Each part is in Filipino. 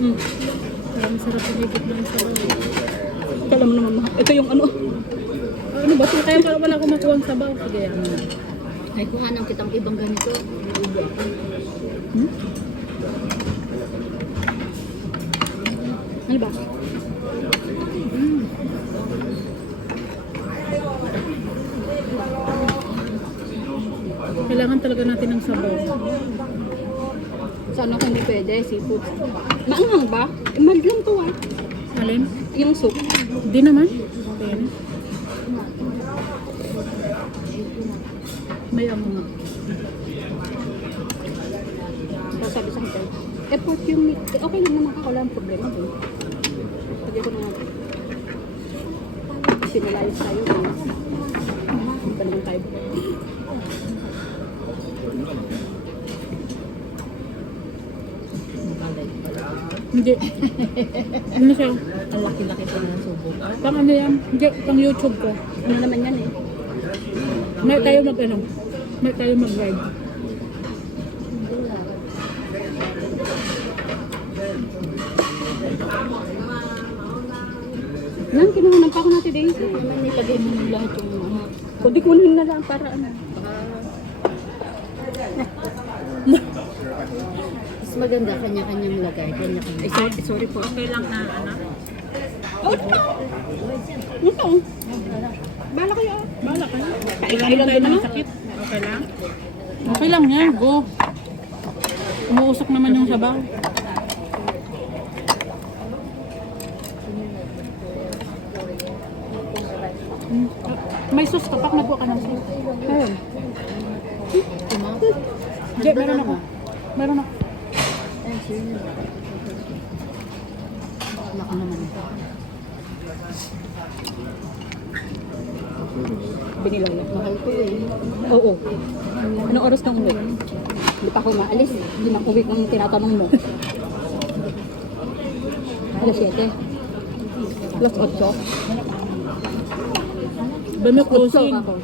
Ang sarap yung higit ng sabaw. Kala mo naman, ito yung ano. Ano ba? Kaya pala wala akong makuha ang sabaw. Sige, yan. Ay, kuhanan kitang ibang ganito. Ubo ako. Ano ba? Kailangan talaga natin ng sabaw. Sana kung hindi pwede, seafood. Maanghang ba? Mild lang to ah. Alin? Yung soup. Di naman. Okay. May amo nga. Pero sabi sa hotel, effort yung meat. Okay lang naman ako, wala ang problema doon. Sabi ko na pinalayos tayo. Hindi pa naman tayo. Hindi. Ano siya? Ang laki-laki pa ng subo. Pang ano yan? Hindi, pang YouTube ko. Ano naman yan eh? May tayo mag ano? May tayo mag-ride. Nan, kinuhanan pa ako natin din. Nilagay mo ng lahat yung ano. Kundi kunin na lang para ano. Mas maganda kanya-kanyang lagay. Kanya-kanya. Ay, sorry po. Okay lang na ano? Oh, ito. Bala kayo. Bala ka. Kain lang din naman. Sakit. Okay lang? Okay lang yan. Go. Umuusok naman yung sabaw. May sauce ka. Pak na po ka ng sauce. Ayun. Hindi, meron ako. Meron ako. Laka naman ito. Binilang na. Mahal ko eh. Oo. Anong oras kang uwi? Hindi pa ako maalis. Hindi na uwi kung tinatanong mo. Alas 7. Alas 8. Ba may closing? Ako.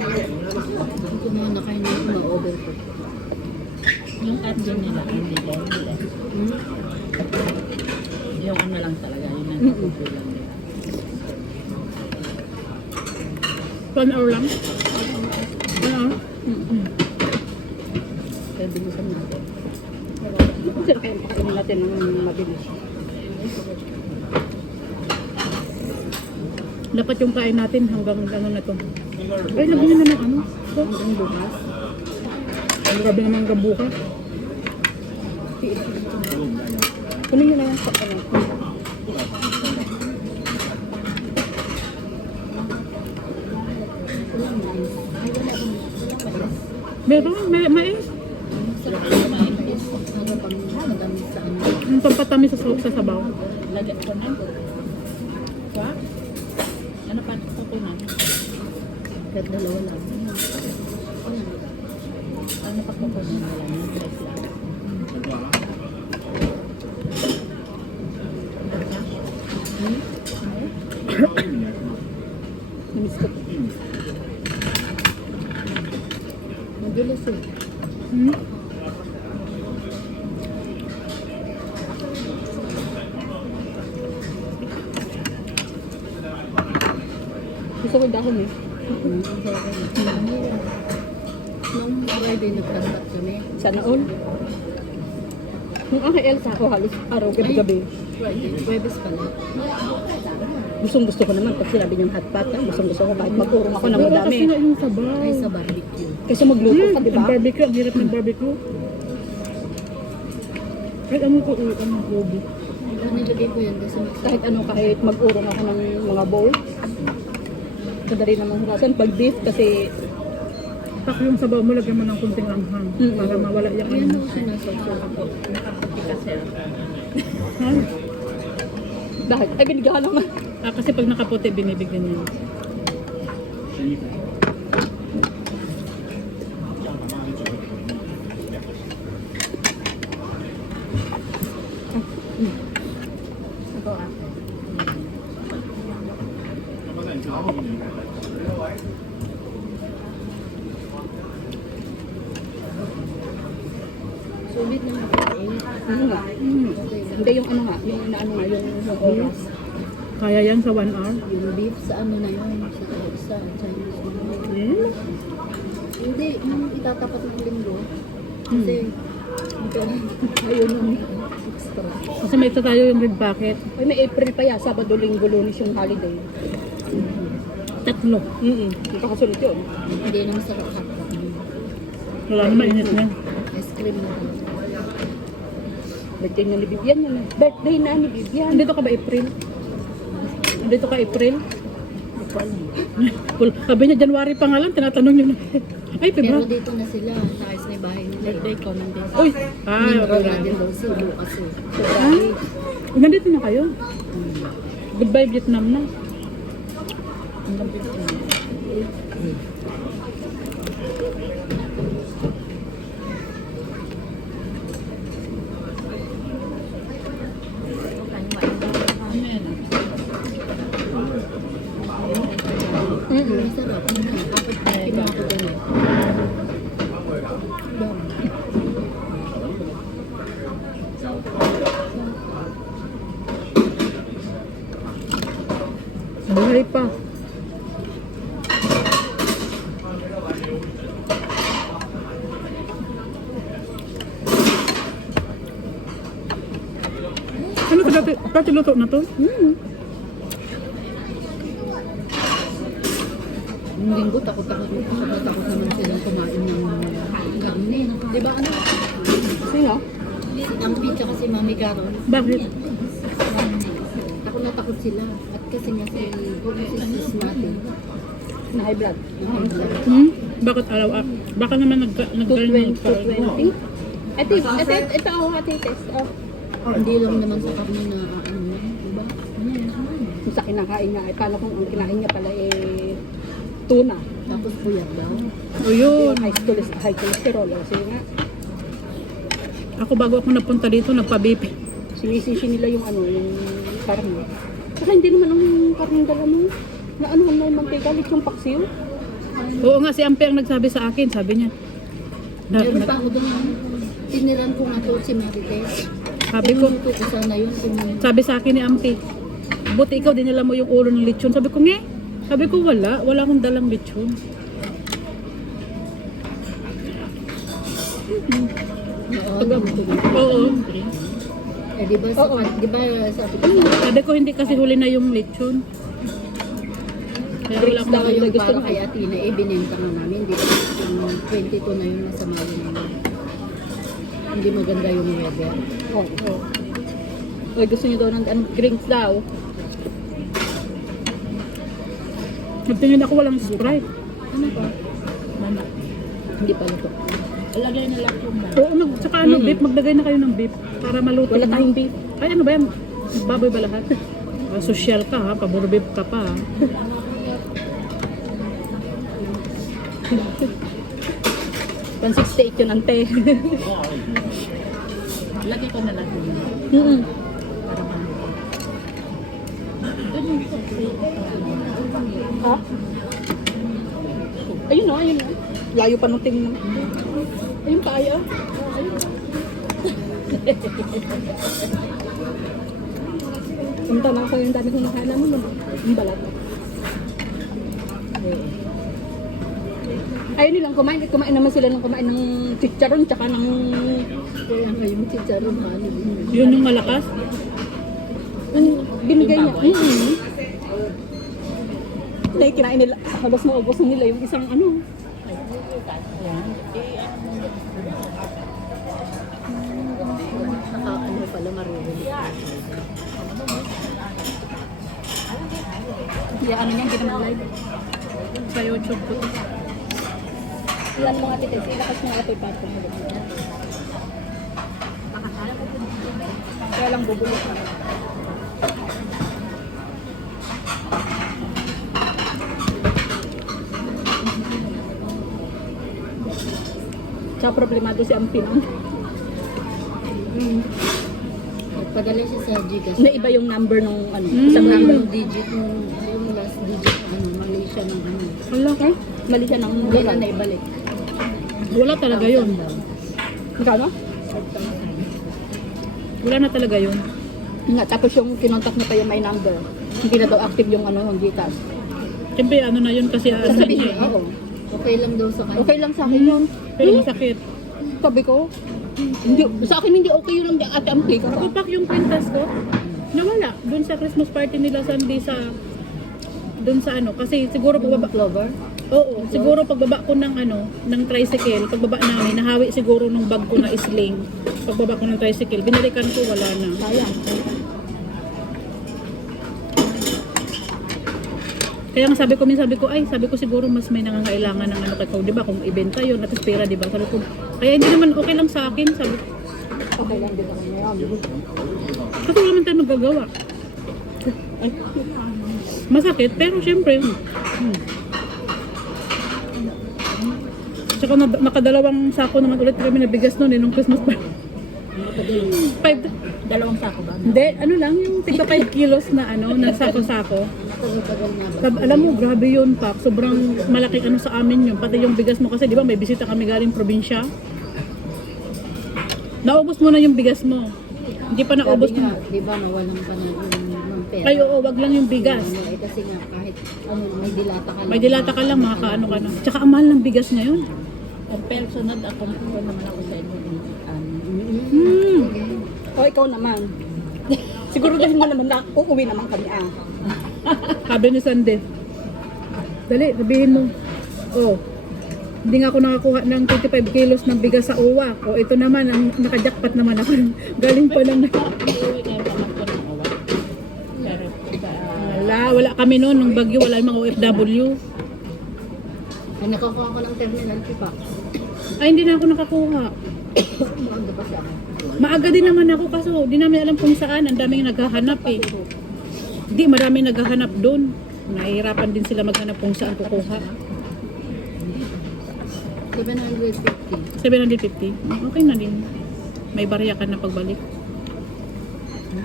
Hindi mo na kayo na-order ko. Yung app din nila, hindi din. Yung ano lang talaga, yun ang kukulang nila. 1 hour lang? 1 hour? Kaya bilisan natin. Kasi kaya pakainin natin ng mabilis. Dapat yung kain natin hanggang ano na to. Ay, lagyan na ng ano. So, Hanggang bukas. ang gabi naman hanggang bukas. Kunin nyo na yan sa ano. Meron, may mais. Yung pampatamis sa sabaw. Lagyan ko na. What? Ano pa ito ko na? Kahit dalawa lang. Ano pa ko na? Wala na. Yes lang. Namiss ko. Madulas eh. Gusto ko dahon eh. Nung Friday nagtanggap kami. Sana all. Nung ang Elsa ako halos araw gabi-gabi. Friday. Webes pala. Gustong-gusto ko naman pag sinabi niyang hot pot. Gustong-gusto ko kahit mag-urong ako ng Pero madami. kasi nga yung sabaw. Ay, sa barbecue. Kasi magluto ka, di ba? Ang barbecue, ang hirap ng barbecue. Kahit ano ko, ang gobi. Nilagay ko yan kasi Kahit ano, kahit mag-urong ako ng mga bowl. Kadali naman hirasan. Pag beef kasi Tak yung sabaw mo, lagyan mo ng kunting anghang. Para mawala yung ayan ano. ako sinasawsaw ako. Nakaputi kasi ako. Ha? dahil, ay binigyan naman. Kasi pag nakaputi, binibigyan niya. Ito ah. Sulit na Ano nga? Hindi yung ano nga, yung inaano nga, yung oras. Kaya yan sa 1 hour? yung beef sa ano na yun, sa Chinese. Hindi, yung itatapat ng linggo. Kasi, ayun yung extra. Kasi may isa tayo yung red bucket. Ay, may April pa yan, Sabado, Linggo, Lunes yung holiday. 3. Hindi pa kasunod yun. Hindi na masarap hotdog. Wala naman, init na. Ice cream na. Birthday na ni Vivian yan. Birthday na ni Vivian. Andito ka ba April? Andito ka April? Sabi niya January pa nga lang, tinatanong niyo na. Ay, Pero February. dito na sila, taas na yung bahay nila. Birthday ko nandun. Uy! Hindi Ah, ko wala. na din daw si Lucas eh. Ah? Nandito na kayo? Goodbye Vietnam na. Masarap. Apat kima ako dyan eh. Buhay pa. Ano ito dati? Dati luto na to? Yung linggo, takot-takot naman silang kumain ng karne. Di ba ano? Sino? Si Ampi tsaka si Mami Carol. Bakit? Takot na takot sila. At kasi nga si Sis natin. Na high blood. Bakit araw up? Baka naman nag-galing 220? Ito ako ate test. Hindi lang naman sa karne na ano. Di ba? Kung sa kinakain niya, paano kung ang kinain niya pala tuna. Tapos buyag daw. O yun. High cholesterol. Sige nga, Ako bago ako napunta dito, nagpa-BP. sinisisi nila yung yung karne. Saka hindi naman ang karne dala mo. Na ano na yung mantika, yung paksiw. Oo nga, si Ampe ang nagsabi sa akin, sabi niya. Meron pa ako doon. Tiniran ko nga to si Marites. Sabi ko, Ito ko sana yun. sabi sa akin ni Ampe, buti ikaw dinala mo yung ulo ng lechon. Sabi ko, sabi ko wala akong dalang lechon. Oo. Eh di ba sabi ko, Sabi ko hindi kasi huli na yung lechon. Kaya wala akong saka dalang. yung para kay Atina, binenta nga namin. Di ba yung 22 na yun nasa Maui namin. Hindi maganda yung weather. Oo. Oy, gusto niyo daw ng drinks daw. Nagtingin ako walang Sprite. Ano ba? Mama. Hindi pa luto. Lagay na lang yung Oo, tsaka beef, maglagay na kayo ng beef para maluto. Wala tayong beef. Ay, ano ba yan? Baboy ba lahat? Social ka ha, paburo beef ka pa ha. Pan 68 yun, ante. Lagay ko na lang yun. Para Ha? Ayun o, ayun o. Layo pa nung tingin. Ayun pa, ayaw. Ang tanong ko yung dami kong nakahala mo naman. Yung balat. Ayun nilang kumain naman sila ng kumain ng chicharon tsaka ng kaya nga yung chicharon ano. Yun yung malakas. binigay niya. Kinain nila, halos maubos na nila yung isang Naka ano pala marunong. Kaya niya, ginamalive. Sa YouTube ko. Ilan mga titis, ilakas niya apoy pato. Kaya lang bubulok na. Tsaka problemado si Ampin. No? Nagpadala siya sa Gcash. Na iba yung number nung ano, Isang isang number. number digit yung last digit na ano, mali siya ng ano. Wala. Okay? Mali siya ng Hindi na naibalik. Wala talaga yun. Magkano? Wala na talaga yun. Nga, tapos yung kinontak niya pa yung may number. Hindi na daw active yung ano, yung Gcash. Siyempre ano na yun kasi ano Sasabihin niya niya, eh. oo. Okay lang daw sa kanya. Okay lang sa akin yun. Pero masakit. Sabi ko, hindi, sa akin hindi okay yun lang di ate ang play ka pa. Kapak yung kwintas ko. Nawala. Doon sa Christmas party nila Sunday sa... Doon sa ano. Kasi siguro pagbaba... Clover? Oo. Siguro pagbaba ko ng ano, ng tricycle, pagbaba namin, nahawi siguro nung bag ko na sling. Pagbaba ko ng tricycle, binalikan ko, wala na. Sayang. Kaya nga sabi ko siguro mas may nangangailangan ng ano kay Pao, di ba? Kung ibenta yun, at pera, di ba? Sabi ko, kaya hindi naman okay lang sa akin, sabi ko. Okay lang din ako ngayon. Kasi wala man tayo magagawa. Ay, Masakit, pero syempre, Tsaka nakadalawang sako naman ulit kami na bigas noon nung Christmas party. 5, dalawang sako ba? hindi, ano lang, yung tigpa 5 kilos na ano, na sako-sako. Tagal na ba? Alam mo, grabe yun, Pak. Sobrang malaki ano sa amin yun. Pati yung bigas mo kasi, di ba, may bisita kami galing probinsya. Naubos mo na yung bigas mo. Hindi pa naubos Sabi mo. nga, di ba, nawalan pa ng pera. Ay, oo, wag lang yung bigas. Ay, kasi nga, kahit ano, may dilata ka lang. May dilata ka lang, makakaano ka na. Tsaka ang mahal ng bigas ngayon. Ang personal, ako naman ako sa inyo. O ikaw naman. Siguro dahil mo naman na uuwi naman kami Sabi ni Sandy. Dali, sabihin mo. Oh, hindi nga ako nakakuha ng 25 kilos ng bigas sa uwa. O ito naman, ang nakajakpat naman ako. Galing pa lang. Wala kami noon. Nung bagyo, wala yung mga OFW. Ay, nakakuha ko ng terminal pa. Ay, hindi na ako nakakuha. Maganda pa siya. Maaga din naman ako kaso di namin alam kung saan. Ang daming naghahanap eh. Hindi, maraming naghahanap doon. Nahihirapan din sila maghanap kung saan kukuha. 750. 750. Okay na din. May barya ka na pagbalik.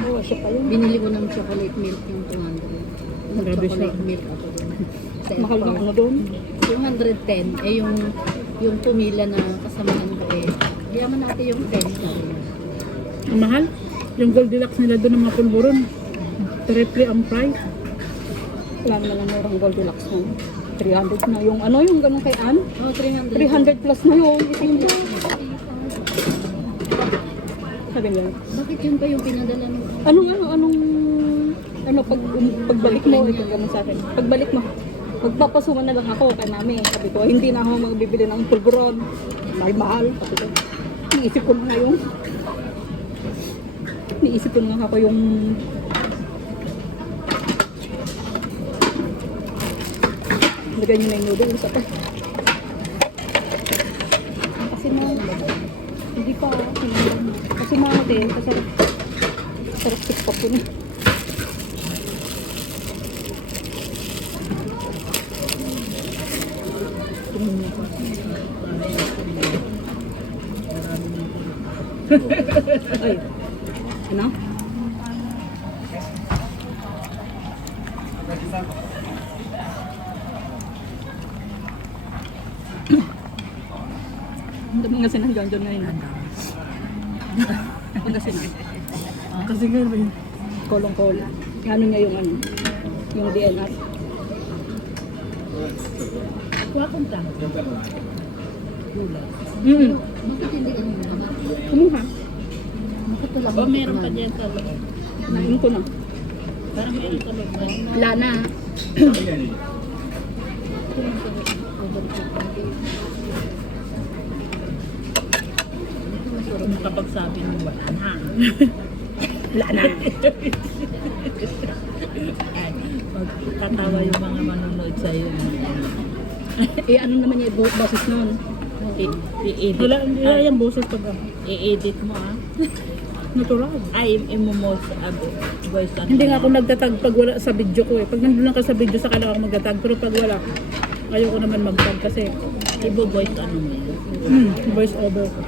Oo, siya pa yun. Binili ko ng chocolate milk yung 200. Grabe siya. Chocolate milk ako doon. Sa Mahal ng airport. ano doon. Yung 110, eh yung pumila na kasamahan ko eh. Yaman natin yung 10. Ang mahal. Yung Goldilocks nila doon ng mga pulburon. Triple ang price. Wala na lang yung Goldilocks mo. 300 na yung ano, yung ganun kay Ann. Oh, 300. 300 plus na yun. Isang sabi niya, Bakit yun pa yung pinadala mo? pagbalik mo, ito ganun sa akin. Pagbalik mo, magpapasuman na lang ako kay mami. Sabi ko, hindi na ako magbibili ng pulburon. Mahal. Sabi ko, niisip ko na yung ako yung lagyan nyo na yung noodles sa kasi hindi pa kasi mahati kasi sarap tiktok ko na ay ano? Ang dami nga sinanggan dyan ngayon. Pagkasinan. Kasi nga rin. Kolong-kol. Ano niya yung ano? Yung DNR. Kuha kong tang. Bakit hindi ka nyo? Kumuha. Bakit wala mo? O meron pa dyan sa loob. Nain ko na. Parang meron sa loob. Wala na. Makapagsabi ng wala na. Wala na. Tatawa yung mga manonood sa'yo. Eh ano naman yung basis nun? I-edit. Wala yung boses pag I-edit mo natural. Ay, imo-mo sa voice ano. Hindi nga ako nagtatag pag wala sa video ko eh. Pag nandun lang ka sa video, saka lang ako magtatag. Pero pag wala, ayoko naman magtag kasi Ibo voice ano mo yun. Voice over ko.